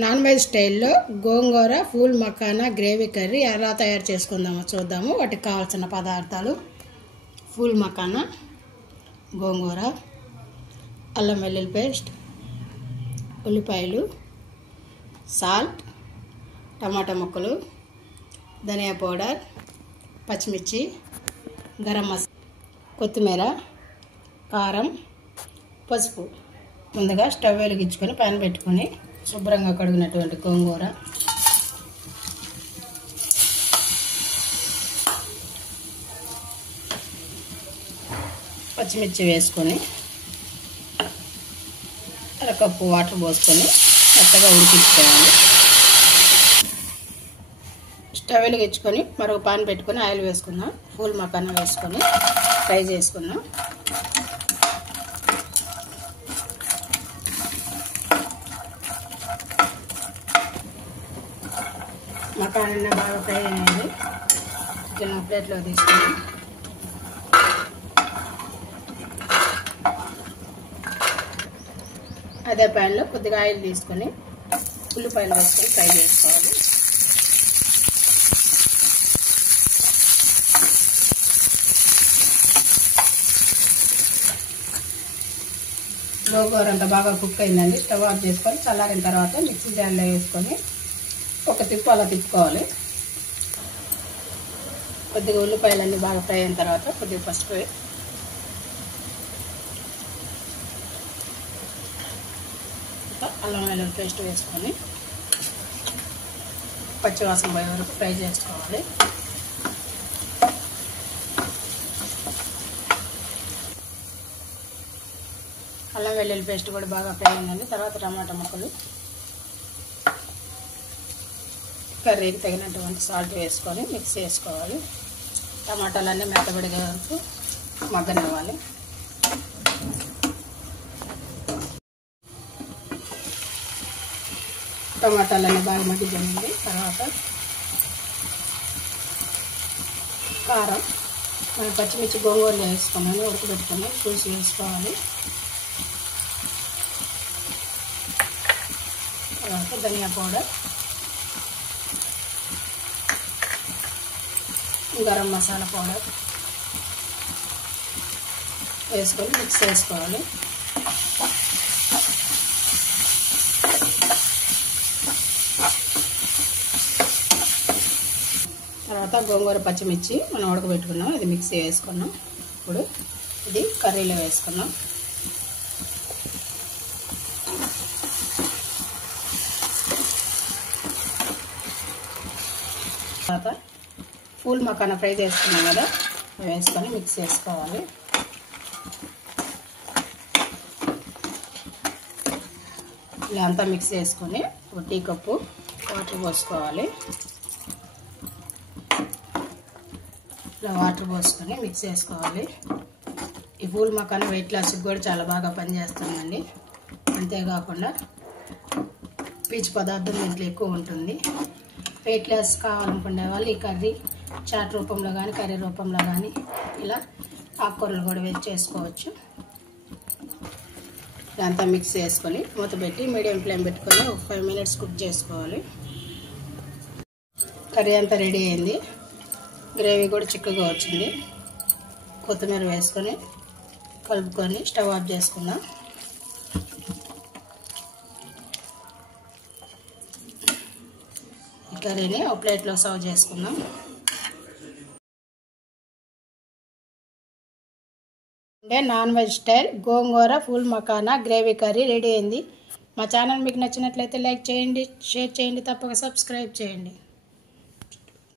Non veg స్టైల్లో గోంగూర phool makhana gravy curry ఎలా తయారు చేసుకుందామో చూద్దాము. వాటికి కావాల్సిన పదార్థాలు: ఫూల్ మకానా, గోంగూర, అల్లం వెల్లుల్లి పేస్ట్, ఉల్లిపాయలు, సాల్ట్, టమాటా ముక్కలు, ధనియా పౌడర్, పచ్చిమిర్చి, గరం మసాలా, కొత్తిమీర, కారం, పసుపు. ముందుగా స్టవ్ వెలిగించుకొని పాన్ పెట్టుకొని శుభ్రంగా కడిగినటువంటి గోంగూర, పచ్చిమిర్చి వేసుకొని అరకప్పు వాటర్ పోసుకొని మెత్తగా ఉడికించుకోవాలి. స్టవ్ వెలిగించుకొని మరొక పాన్ పెట్టుకొని ఆయిల్ వేసుకుందాం. ఫూల్ మకానా వేసుకొని ఫ్రై చేసుకుందాం. మకానా బాగా ఫ్రై అయ్యింది. చిన్న ప్లేట్లో తీసుకొని అదే ప్యాన్లో కొద్దిగా ఆయిల్ తీసుకొని ఉల్లిపాయలు వేసుకొని ఫ్రై చేసుకోవాలి. గోంగూర అంతా బాగా కుక్ అయిందండి. స్టవ్ ఆఫ్ చేసుకొని చల్లారిన తర్వాత మిక్సీ జార్లో వేసుకొని ఒక తిప్పు అలా తిప్పుకోవాలి. కొద్దిగా ఉల్లిపాయలన్నీ బాగా ఫ్రై అయిన తర్వాత కొద్దిగా పసుపు, అల్లం వెల్లుల్లి పేస్ట్ వేసుకొని పచ్చివాసన పోయే వరకు ఫ్రై చేసుకోవాలి. అల్లం వెల్లుల్లి పేస్ట్ కూడా బాగా ఫ్రై అయిందండి. తర్వాత టమాటా ముక్కలు, కర్రీకి తగినటువంటి సాల్ట్ వేసుకొని మిక్స్ చేసుకోవాలి. టమాటాలన్నీ మెత్తబడిగే వరకు మగ్గనివ్వాలి. టమాటాలన్నీ బాగా మగ్గిపోయింది. తర్వాత కారం, మనం పచ్చిమిర్చి గోంగూరలో వేసుకున్నాను, ఉడకబెట్టుకొని చూసి వేసుకోవాలి. తర్వాత ధనియా పౌడర్, గరం మసాలా పౌడర్ వేసుకొని మిక్స్ చేసుకోవాలి. తర్వాత గోంగూర పచ్చిమిర్చి మనం ఉడకబెట్టుకున్నాం, ఇది మిక్సీ వేసుకున్నాం. ఇప్పుడు ఇది కర్రీలో వేసుకున్నాం. తర్వాత ఫూల్ మకానా ఫ్రై చేసుకున్నాం కదా, వేసుకొని మిక్స్ చేసుకోవాలి. ఇలా అంతా మిక్స్ చేసుకొని ఒక టీ కప్పు వాటర్ పోసుకోవాలి. ఇలా వాటర్ పోసుకొని మిక్స్ చేసుకోవాలి. ఈ ఫూల్ మకానా వెయిట్ లాస్కి కూడా చాలా బాగా పనిచేస్తుందండి. అంతేకాకుండా పీచు పదార్థం దీంట్లో ఎక్కువ ఉంటుంది. వెయిట్ లాస్ కావాలనుకునే వాళ్ళు ఈ కర్రీ చాట్ రూపంలో కానీ కర్రీ రూపంలో కానీ ఇలా ఆకుకూరలు కూడా వేసి చేసుకోవచ్చు. ఇదంతా మిక్స్ చేసుకొని మూత పెట్టి మీడియం ఫ్లేమ్ పెట్టుకొని ఒక 5 minutes కుక్ చేసుకోవాలి. కర్రీ అంతా రెడీ అయింది. గ్రేవీ కూడా చిక్కగా వచ్చింది. కొత్తిమీర వేసుకొని కలుపుకొని స్టవ్ ఆఫ్ చేసుకుందాం. ఈ కర్రీని ఒక ప్లేట్లో సర్వ్ చేసుకుందాం. Non veg style gongura phool makhana gravy curry ready అయింది. మా ఛానల్ మీకు నచ్చినట్లయితే లైక్ చేయండి, షేర్ చేయండి, తప్పక సబ్స్క్రైబ్ చేయండి.